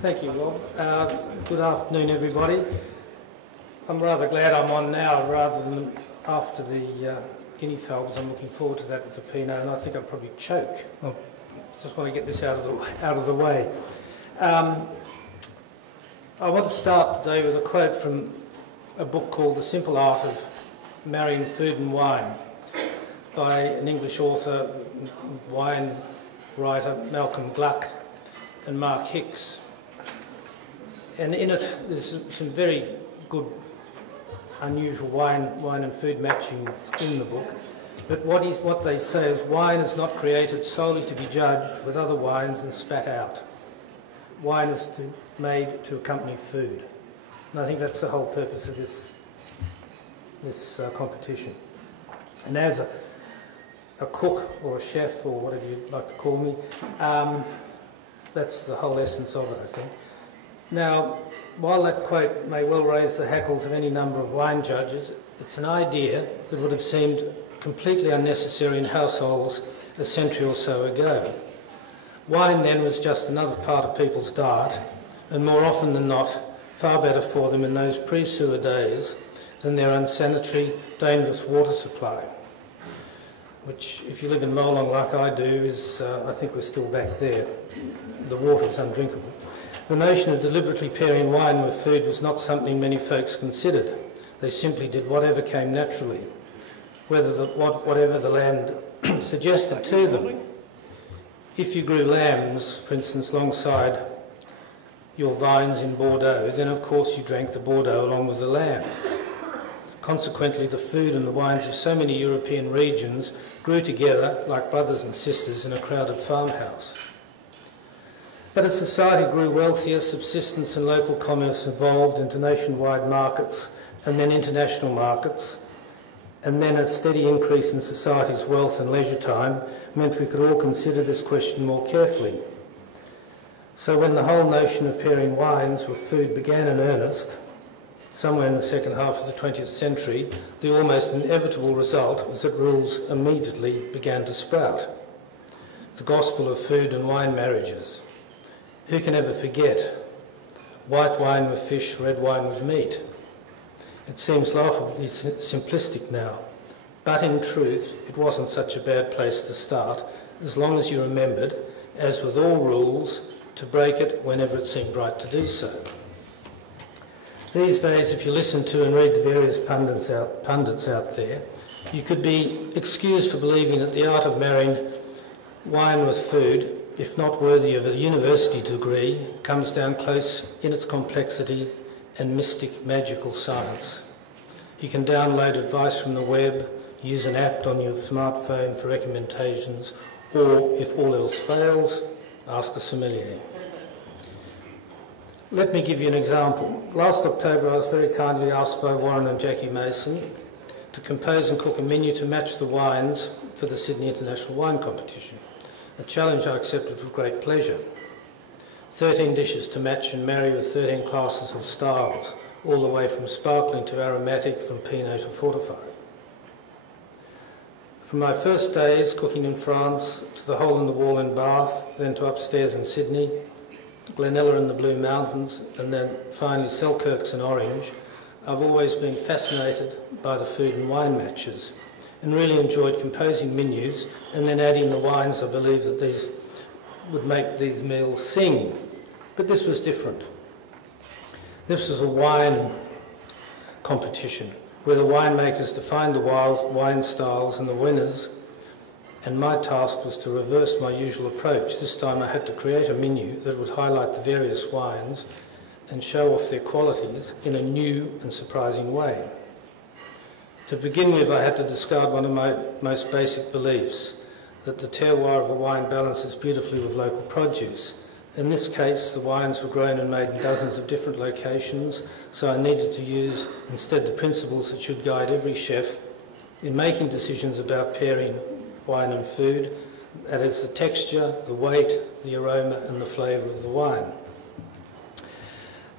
Thank you, Rob. Good afternoon, everybody. I'm rather glad I'm on now rather than after the guinea fowl, because I'm looking forward to that with the Pinot, and I think I'll probably choke. I just want to get this out of the way. I want to start today with a quote from a book called The Simple Art of Marrying Food and Wine by an English author, wine writer, Malcolm Gluck and Mark Hicks. And in it there's some very good, unusual wine and food matching in the book. But what they say is wine is not created solely to be judged with other wines and spat out. Wine is made to accompany food. And I think that's the whole purpose of this competition. And as a cook or a chef or whatever you'd like to call me, that's the whole essence of it, I think. Now, while that quote may well raise the hackles of any number of wine judges, it's an idea that would have seemed completely unnecessary in households a century or so ago. Wine then was just another part of people's diet, and more often than not, far better for them in those pre-sewer days than their unsanitary, dangerous water supply, which, if you live in Molong like I do, is, I think we're still back there. The water is undrinkable. The notion of deliberately pairing wine with food was not something many folks considered. They simply did whatever came naturally, whatever the land suggested to them. If you grew lambs, for instance, alongside your vines in Bordeaux, then of course you drank the Bordeaux along with the lamb. Consequently, the food and the wines of so many European regions grew together like brothers and sisters in a crowded farmhouse. But as society grew wealthier, subsistence and local commerce evolved into nationwide markets and then international markets, and then a steady increase in society's wealth and leisure time meant we could all consider this question more carefully. So when the whole notion of pairing wines with food began in earnest, somewhere in the second half of the 20th century, the almost inevitable result was that rules immediately began to sprout. The gospel of food and wine marriages. Who can ever forget white wine with fish, red wine with meat? It seems laughably simplistic now, but in truth it wasn't such a bad place to start, as long as you remembered, as with all rules, to break it whenever it seemed right to do so. These days, if you listen to and read the various pundits out there, you could be excused for believing that the art of marrying wine with food, if not worthy of a university degree, comes down close in its complexity and mystic magical science. You can download advice from the web, use an app on your smartphone for recommendations, or, if all else fails, ask a sommelier. Let me give you an example. Last October I was very kindly asked by Warren and Jackie Mason to compose and cook a menu to match the wines for the Sydney International Wine Competition. A challenge I accepted with great pleasure. 13 dishes to match and marry with 13 classes of styles, all the way from sparkling to aromatic, from Pinot to fortified. From my first days cooking in France, to the hole in the wall in Bath, then to upstairs in Sydney, Glenella in the Blue Mountains, and then finally Selkirk's in Orange, I've always been fascinated by the food and wine matches, and really enjoyed composing menus and then adding the wines. I believe that these would make these meals sing. But this was different. This was a wine competition where the winemakers defined the wine styles and the winners, and my task was to reverse my usual approach. This time I had to create a menu that would highlight the various wines and show off their qualities in a new and surprising way. To begin with, I had to discard one of my most basic beliefs, that the terroir of a wine balances beautifully with local produce. In this case, the wines were grown and made in dozens of different locations, so I needed to use instead the principles that should guide every chef in making decisions about pairing wine and food, that is the texture, the weight, the aroma and the flavour of the wine.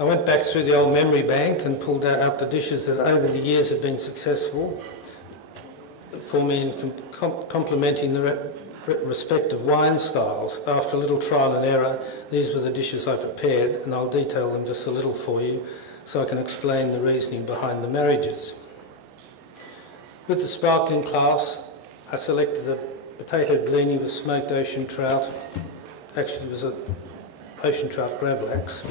I went back through the old memory bank and pulled out the dishes that over the years have been successful for me in complementing the respective wine styles. After a little trial and error, these were the dishes I prepared, and I'll detail them just a little for you so I can explain the reasoning behind the marriages. With the sparkling class, I selected a potato blini with smoked ocean trout. Actually, it was an ocean trout gravlax,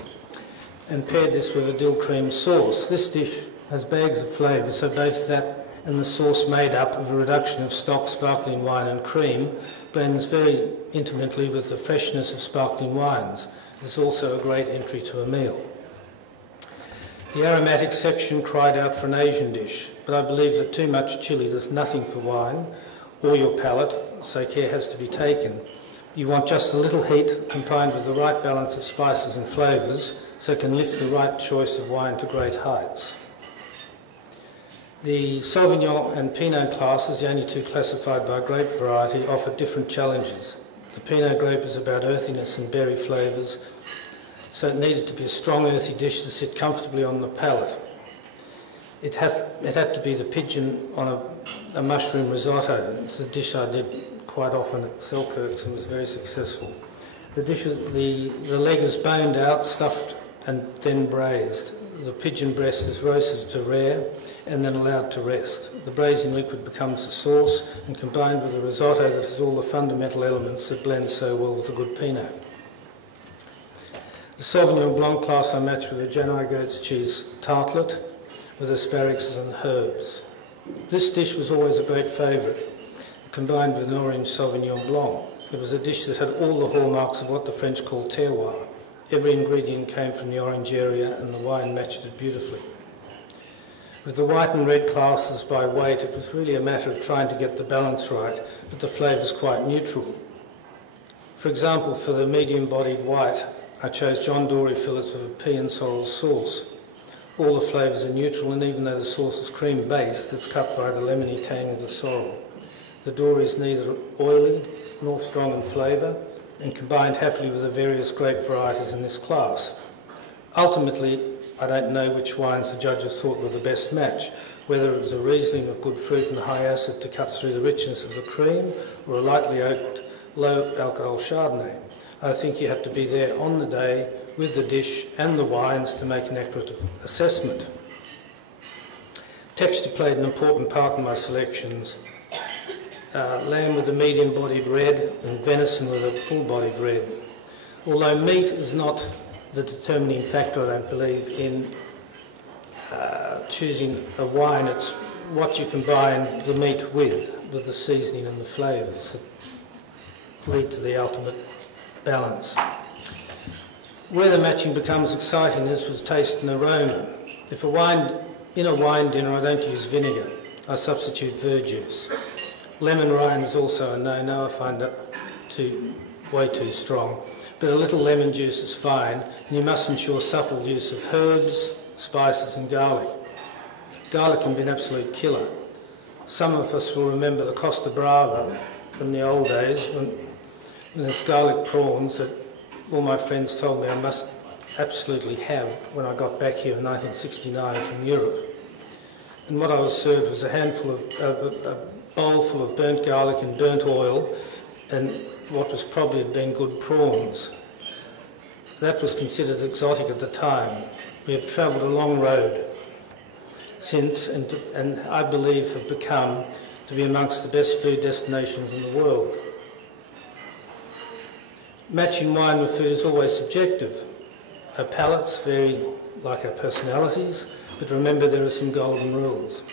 and paired this with a dill cream sauce. This dish has bags of flavour, so both that and the sauce, made up of a reduction of stock, sparkling wine and cream, blends very intimately with the freshness of sparkling wines. It's also a great entry to a meal. The aromatic section cried out for an Asian dish, but I believe that too much chilli does nothing for wine or your palate, so care has to be taken. You want just a little heat combined with the right balance of spices and flavours so it can lift the right choice of wine to great heights. The Sauvignon and Pinot classes, the only two classified by grape variety, offer different challenges. The Pinot grape is about earthiness and berry flavours, so it needed to be a strong earthy dish to sit comfortably on the palate. It had to be the pigeon on a mushroom risotto. It's a dish I did quite often at Selkirk's and was very successful. The leg is boned out, stuffed and then braised. The pigeon breast is roasted to rare and then allowed to rest. The braising liquid becomes a sauce and combined with a risotto that has all the fundamental elements that blend so well with a good Pinot. The Sauvignon Blanc class I matched with a Janai goat's cheese tartlet with asparagus and herbs. This dish was always a great favourite, combined with an orange Sauvignon Blanc. It was a dish that had all the hallmarks of what the French call terroir. Every ingredient came from the orange area and the wine matched it beautifully. With the white and red classes by weight, it was really a matter of trying to get the balance right, but the flavours quite neutral. For example, for the medium-bodied white, I chose John Dory fillets with a pea and sorrel sauce. All the flavours are neutral, and even though the sauce is cream-based, it's cut by the lemony tang of the sorrel. The Dory is neither oily nor strong in flavour, and combined happily with the various grape varieties in this class. Ultimately, I don't know which wines the judges thought were the best match, whether it was a Riesling of good fruit and high acid to cut through the richness of the cream, or a lightly oaked, low-alcohol Chardonnay. I think you have to be there on the day with the dish and the wines to make an accurate assessment. Texture played an important part in my selections. Lamb with a medium-bodied red and venison with a full-bodied red. Although meat is not the determining factor, I don't believe, in choosing a wine, it's what you combine the meat with the seasoning and the flavours that lead to the ultimate balance. Where the matching becomes exciting is with taste and aroma. In a wine dinner, I don't use vinegar. I substitute verjuice. Lemon rind is also a no-no. I find that way too strong. But a little lemon juice is fine, and you must ensure subtle use of herbs, spices and garlic. Garlic can be an absolute killer. Some of us will remember the Costa Brava from the old days when there's garlic prawns that all my friends told me I must absolutely have when I got back here in 1969 from Europe. And what I was served was a bowl full of burnt garlic and burnt oil and what was probably had been good prawns. That was considered exotic at the time. We have travelled a long road since and I believe have become to be amongst the best food destinations in the world. Matching wine with food is always subjective. Our palates vary like our personalities, but remember there are some golden rules.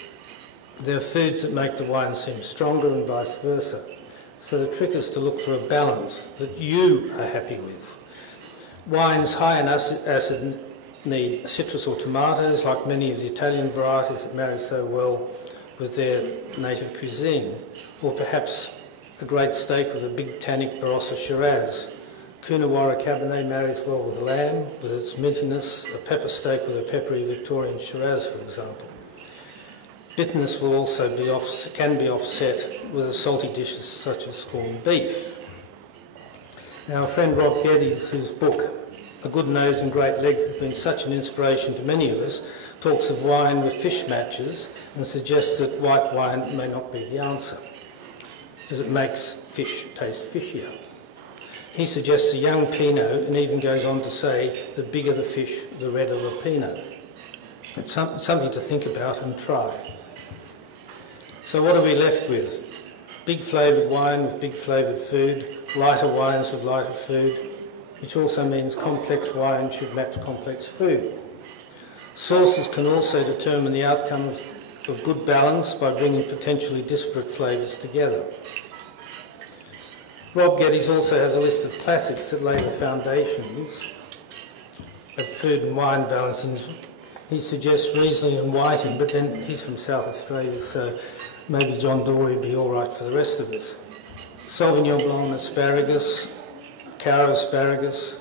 There are foods that make the wine seem stronger and vice versa. So the trick is to look for a balance that you are happy with. Wines high in acid need citrus or tomatoes, like many of the Italian varieties that marry so well with their native cuisine, or perhaps a great steak with a big tannic Barossa Shiraz. Coonawarra Cabernet marries well with lamb, with its mintiness, a pepper steak with a peppery Victorian Shiraz, for example. Bitterness can be offset with salty dishes such as corned beef. Now, our friend Rob Geddes, whose book, A Good Nose and Great Legs, has been such an inspiration to many of us, talks of wine with fish matches and suggests that white wine may not be the answer. as it makes fish taste fishier. He suggests a young Pinot and even goes on to say the bigger the fish, the redder the Pinot. It's something to think about and try. So what are we left with? Big flavoured wine with big flavoured food, lighter wines with lighter food, which also means complex wine should match complex food. Sauces can also determine the outcome of good balance by bringing potentially disparate flavours together. Rob Geddes also has a list of classics that lay the foundations of food and wine balancing. He suggests Riesling and Whiting, but then he's from South Australia, so maybe John Dory would be all right for the rest of us. Sauvignon Blanc and asparagus, Caro asparagus,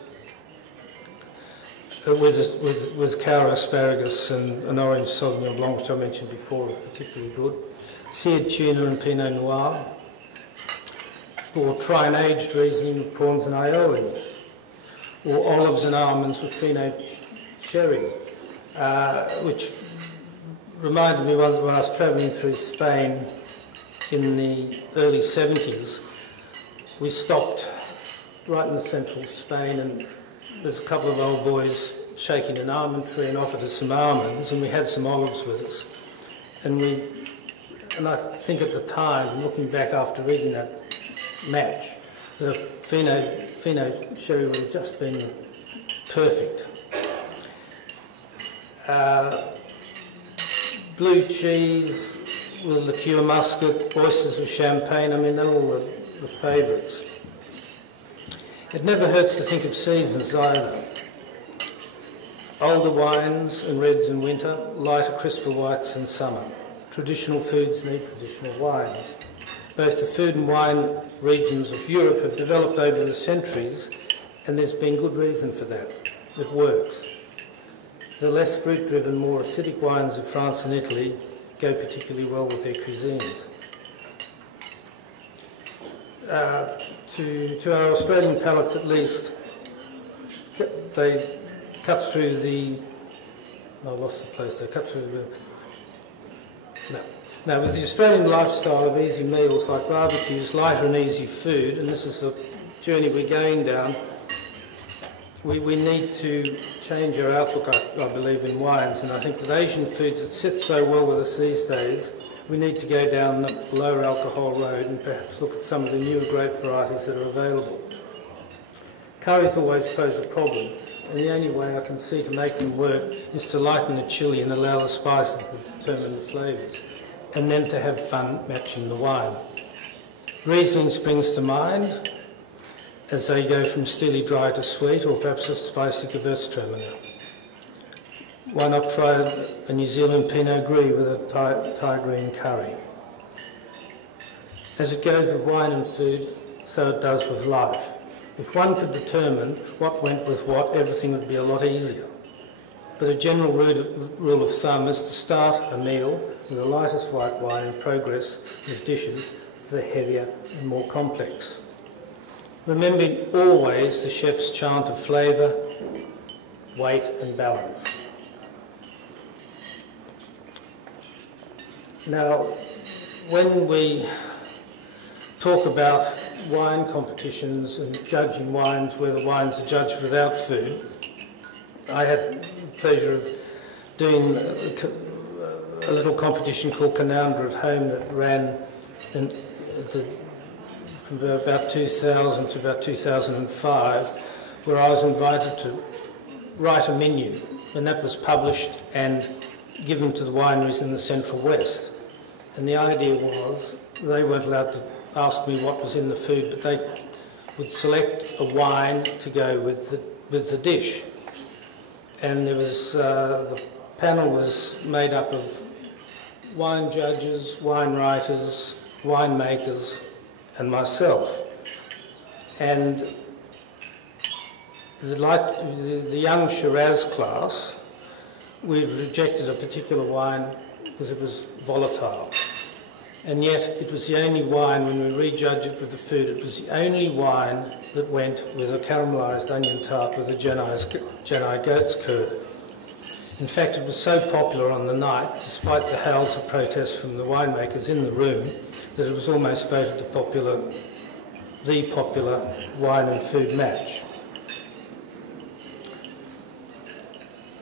with Caro asparagus and an orange Sauvignon Blanc, which I mentioned before, are particularly good. Seared tuna and Pinot Noir, or try and aged Riesling with prawns and aioli, or olives and almonds with Fino sherry, which reminded me when I was travelling through Spain in the early 70s. We stopped right in the central of Spain, and there's a couple of old boys shaking an almond tree and offered us some almonds, and we had some olives with us. And I think at the time, looking back after reading that match, the Fino sherry would have just been perfect. Blue cheese with liqueur muscat, oysters with champagne, I mean, they're all the favourites. It never hurts to think of seasons either. Older wines and reds in winter, lighter, crisper whites in summer. Traditional foods need traditional wines. Both the food and wine regions of Europe have developed over the centuries, and there's been good reason for that. It works. The less fruit-driven, more acidic wines of France and Italy go particularly well with their cuisines. To our Australian palates at least, they cut through the... I lost the place. They cut through the... No. Now, with the Australian lifestyle of easy meals like barbecues, lighter and easy food, and this is the journey we're going down, we need to change our outlook, I believe, in wines. And I think that Asian foods that sit so well with us these days, we need to go down the lower alcohol road and perhaps look at some of the newer grape varieties that are available. Curries always pose a problem, and the only way I can see to make them work is to lighten the chili and allow the spices to determine the flavours, and then to have fun matching the wine. Riesling springs to mind as they go from steely dry to sweet, or perhaps a spicy Gewürztraminer. Why not try a New Zealand Pinot Gris with a Thai green curry? As it goes with wine and food, so it does with life. If one could determine what went with what, everything would be a lot easier. But a general rule of thumb is to start a meal with the lightest white wine and progress with dishes to the heavier and more complex. Remembering always the chef's chant of flavour, weight and balance. Now, when we talk about wine competitions and judging wines, where the wines are judged without food, I had the pleasure of doing a little competition called Canandra at Home that ran from about 2000 to about 2005, where I was invited to write a menu, and that was published and given to the wineries in the Central West. And the idea was they weren't allowed to ask me what was in the food, but they would select a wine to go with the dish. And there was the panel was made up of wine judges, wine writers, winemakers, and myself. And like the young Shiraz class, we rejected a particular wine because it was volatile. And yet it was the only wine, when we rejudged it with the food, it was the only wine that went with a caramelised onion tart with a Genai goat's curd. In fact, it was so popular on the night, despite the howls of protest from the winemakers in the room, that it was almost voted the popular wine and food match.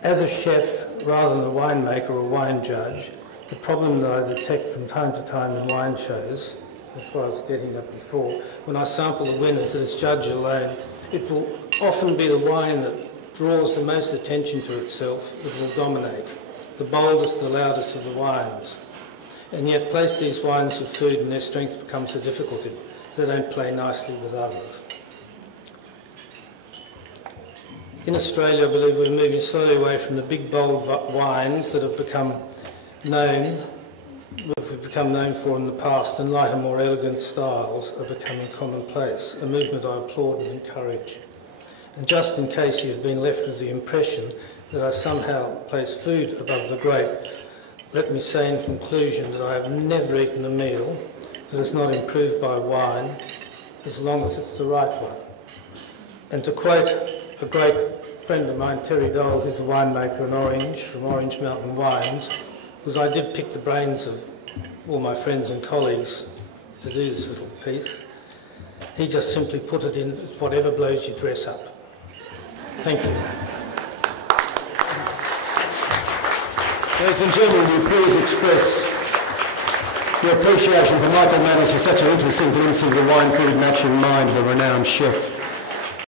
As a chef, rather than a winemaker or wine judge, the problem that I detect from time to time in wine shows, as far as getting up before, when I sample the winners as judge alone, it will often be the wine that draws the most attention to itself that will dominate, the boldest, the loudest of the wines. And yet place these wines with food and their strength becomes a difficulty. They don't play nicely with others. In Australia, I believe we're moving slowly away from the big, bold wines that have become known for in the past, and lighter, more elegant styles are becoming commonplace, a movement I applaud and encourage. And just in case you've been left with the impression that I somehow place food above the grape, let me say in conclusion that I have never eaten a meal that is not improved by wine, as long as it's the right one. And to quote a great friend of mine, Terry Dole, who's a winemaker in Orange, from Orange Mountain Wines, because I did pick the brains of all my friends and colleagues to do this little piece. He just simply put it in whatever blows your dress up. Thank you. Ladies and gentlemen, will you please express your appreciation for Michael Manners for such an interesting glimpse of the wine food match in mind of a renowned chef.